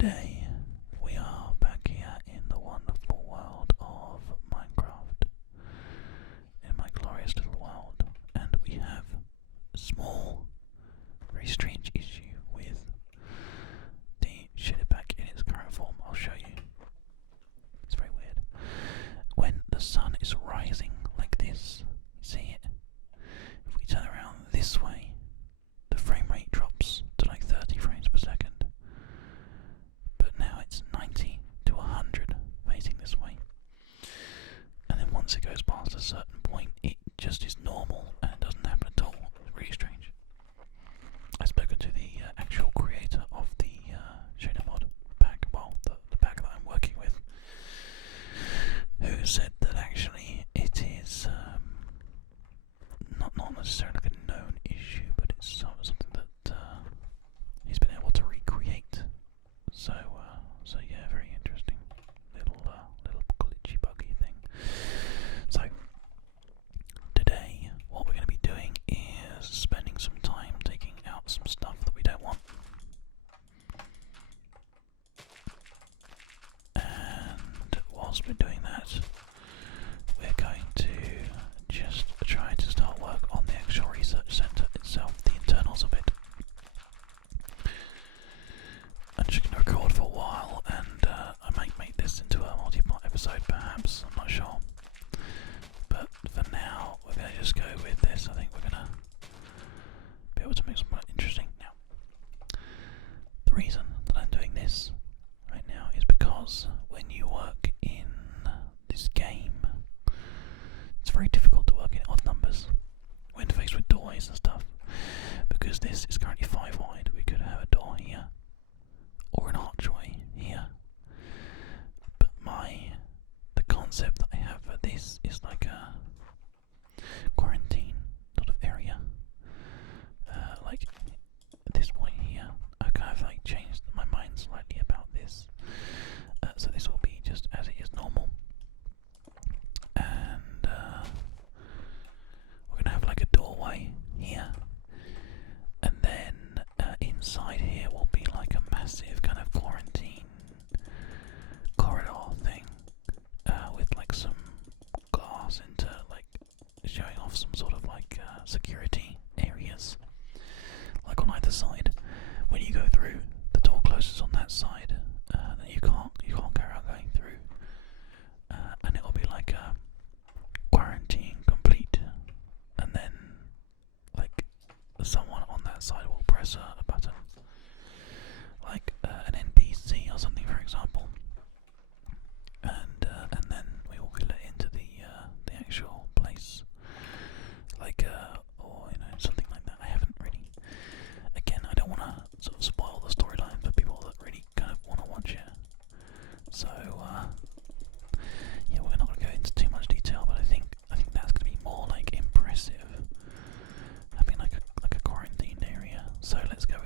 Today we are back here in the wonderful world of Minecraft, in my glorious little world, and we have a small, very strange issue with the shader pack in its current form. I'll show you. It's very weird. When the sun is rising like this, you see it? If we turn around this way, the frame rate drops to like 30 frames per second. But now it's 90 to 100 facing this way. And then once it goes past a certain point, it just is normal and it doesn't happen at all. It's really strange. I've spoken to the actual creator of the shader mod pack, well, the pack that I'm working with, who said that actually it is not necessarily like a known issue, but it's something that he's been able to recreate. So yeah, very interesting little glitchy buggy thing. So today, what we're going to be doing is spending some time taking out some stuff that we don't want, and whilst we're doing that, we're going to just try to start work on the actual research centre itself, the internals of it. I'm just going to record for a while, and I might make this into a multi-part episode perhaps, I'm not sure. But for now, we're going to just go with this. I think we're going to be able to make something interesting. Now, the reason that I'm doing this right now is because when you work in this game, it's very difficult to work in odd numbers when faced with doorways and stuff, because this is currently 5 wide. We could have a door here or an archway here, but the concept that I have for this is like a quarantine sort of area, like this point here. I kind of like changed my mind slightly about this, so this will be just as it is normal, and we're gonna have like a doorway here, and then inside here will be like a massive kind of quarantine corridor thing, with like some glass into like showing off some sort of like security areas, like on either side. When you go through, the door closes on that side, then you can't carry on going through, and it'll be like a quarantine complete, and then like someone on that side will press a button, like an NPC or something, for example, and then we will be let into the actual place, like or something like that. I haven't really. Again, I don't want to sort of spoil the storyline for people that really kind of want to watch it. So yeah, we're not going to go into too much detail, but I think that's going to be more like impressive, having like a quarantine area. So let's go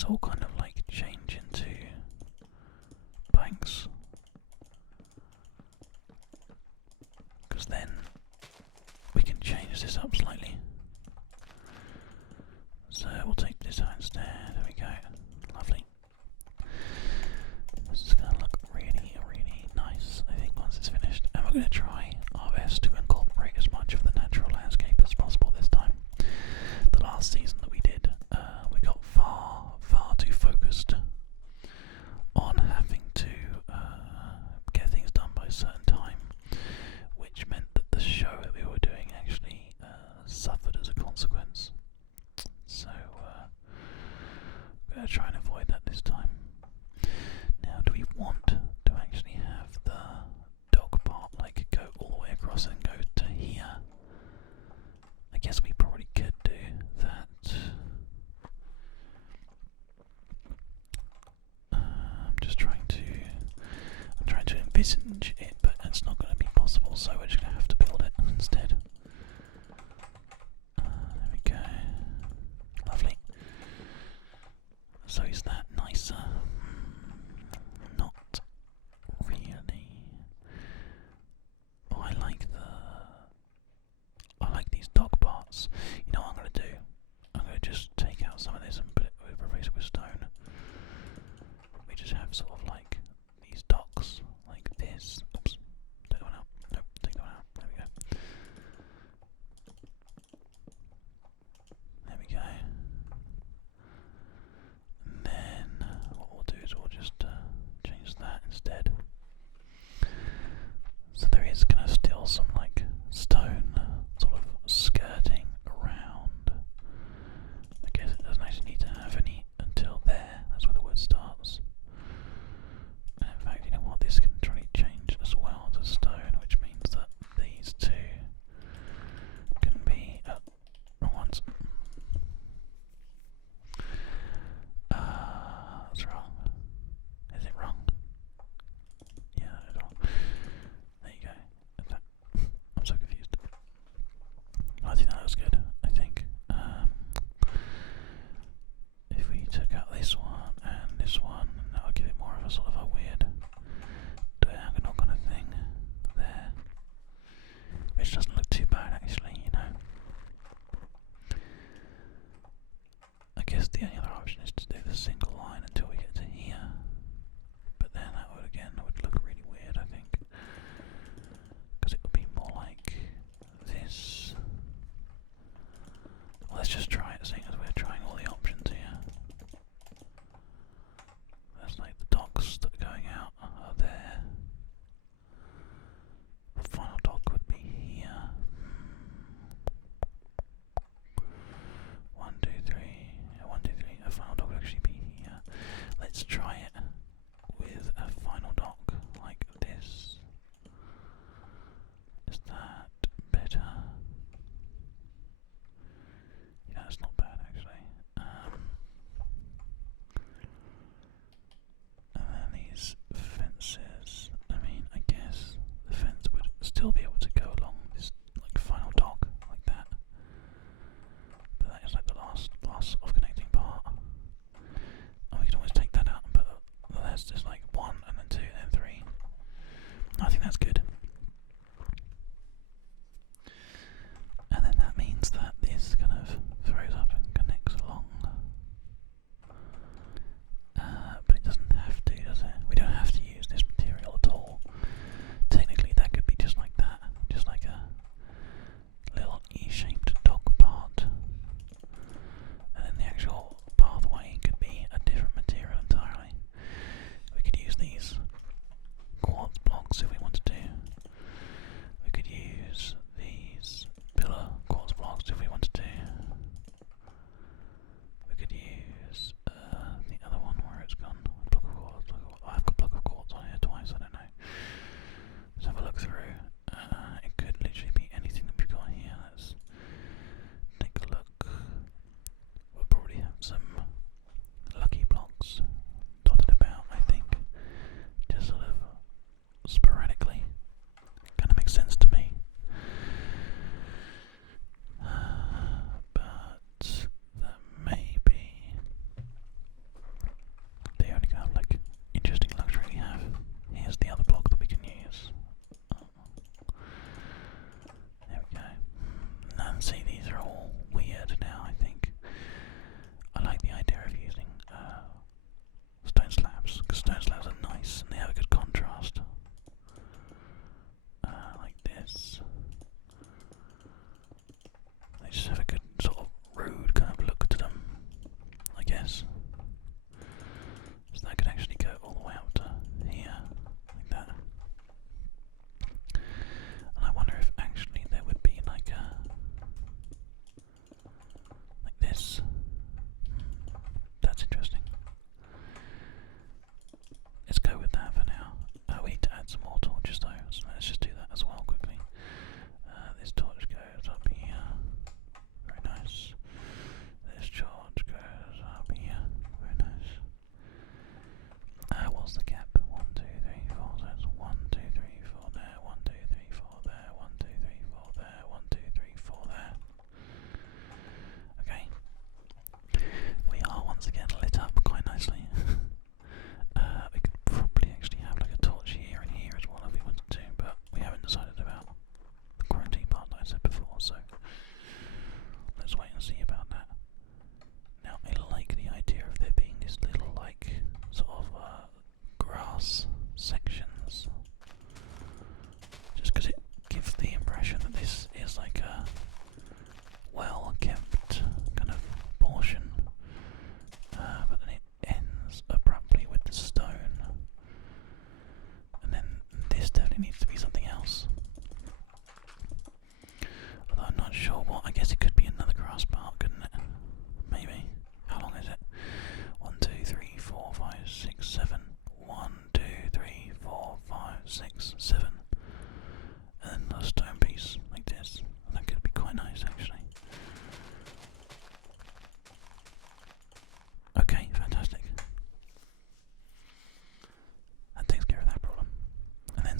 this all kind of like change into banks, because then we can change this up slightly. So we'll take this out instead. There we go. Lovely. This is going to look really, really nice, I think, once it's finished. And we're going to try our best to incorporate as much of the natural landscape as possible this time. The last season that we did, we got far too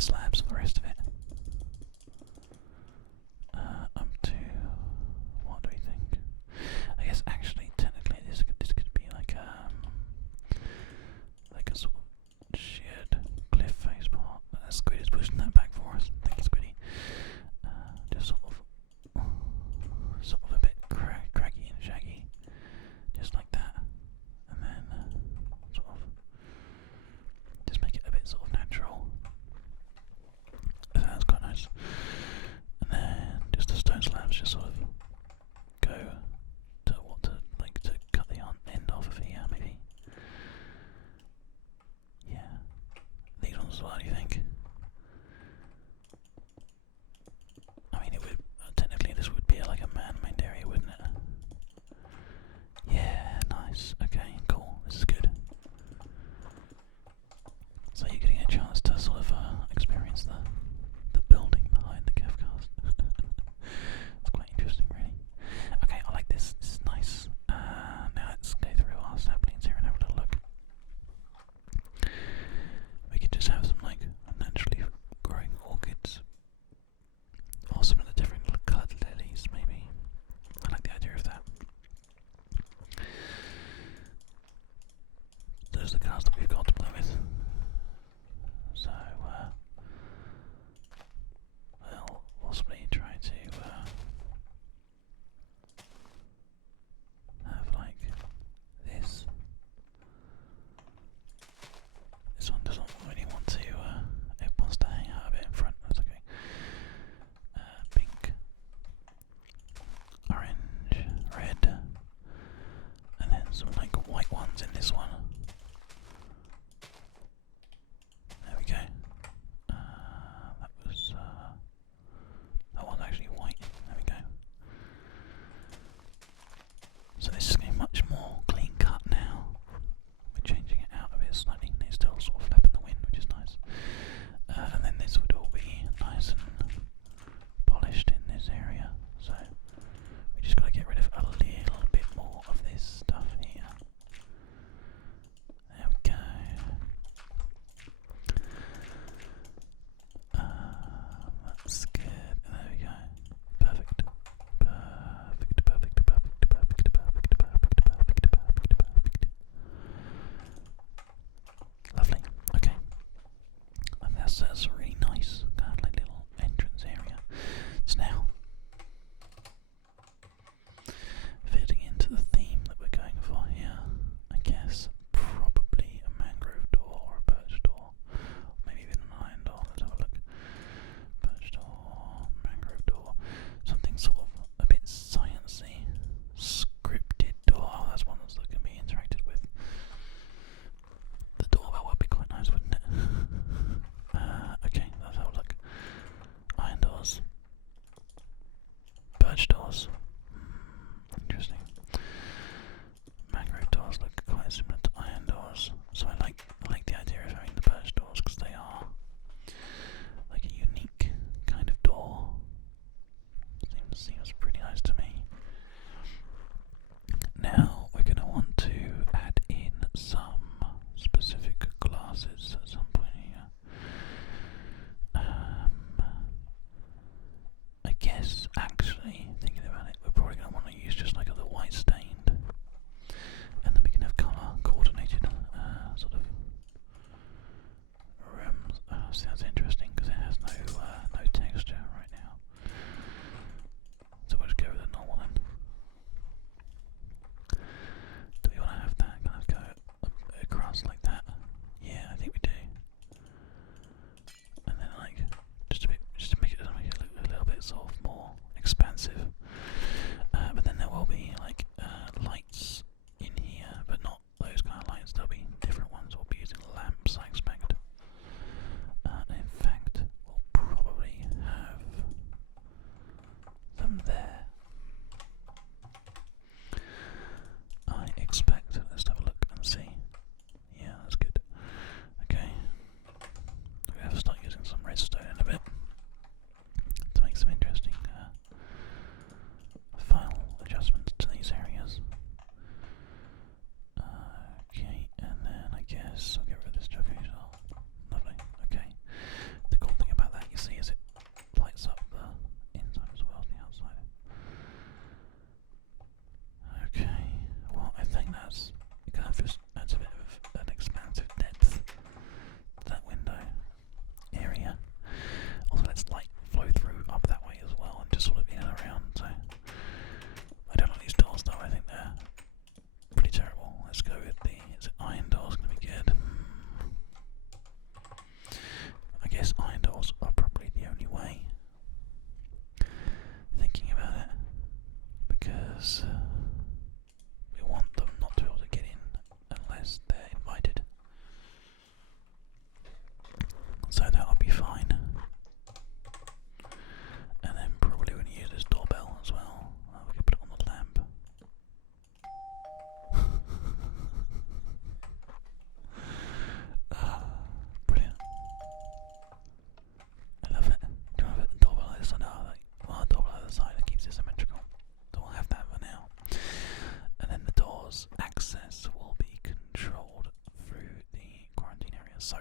slabs for the rest of it. Up to what do we think? I guess actually, technically, this could be like a sort of shared cliff face part. Squid is pushing that back for us. Thank you, Squiddy. Just sort of a bit craggy and shaggy, just like that, and then sort of just make it a bit sort of natural. That's quite nice. And then just the stone slabs just sort of go to to cut the end off of here, maybe. Yeah. These ones as well, do you think? I mean, it would technically this would be like a man-made area, wouldn't it? Yeah, nice. Okay, cool. This is good. So you're getting a chance to sort of experience the building behind the CaffCast. It's quite interesting, really. Okay, I like this. This is nice. Now let's go through our saplings here and have a little look. We could just have some like naturally growing orchids, or some of the different coloured lilies, maybe. I like the idea of that. Those are the colours that we've got to play with. So, we'll possibly try to have like this. This one doesn't really want to, it wants to hang out a bit in front, that's okay. Pink, orange, red, and then some like white ones in this one. There we go. That one's actually white. There we go. So this is going much more clean cut now. We're changing it out a bit slightly. It's still sort of flapping the wind, which is nice. And then this would all be nice and polished in this area. So we just got to get rid of a little bit more of this stuff here. There we go. That's good. There we go. Perfect. Lovely. Okay. And that's a really nice kind of like little entrance area. So now, fitting into the theme that we're going for here, I guess probably a mangrove door or a birch door, maybe even an iron door. Let's have a look. Birch door, mangrove door, something sort of a bit sciencey, scripted door. Oh, that's one that can be interacted with. The doorbell would be quite nice, wouldn't it? Okay. So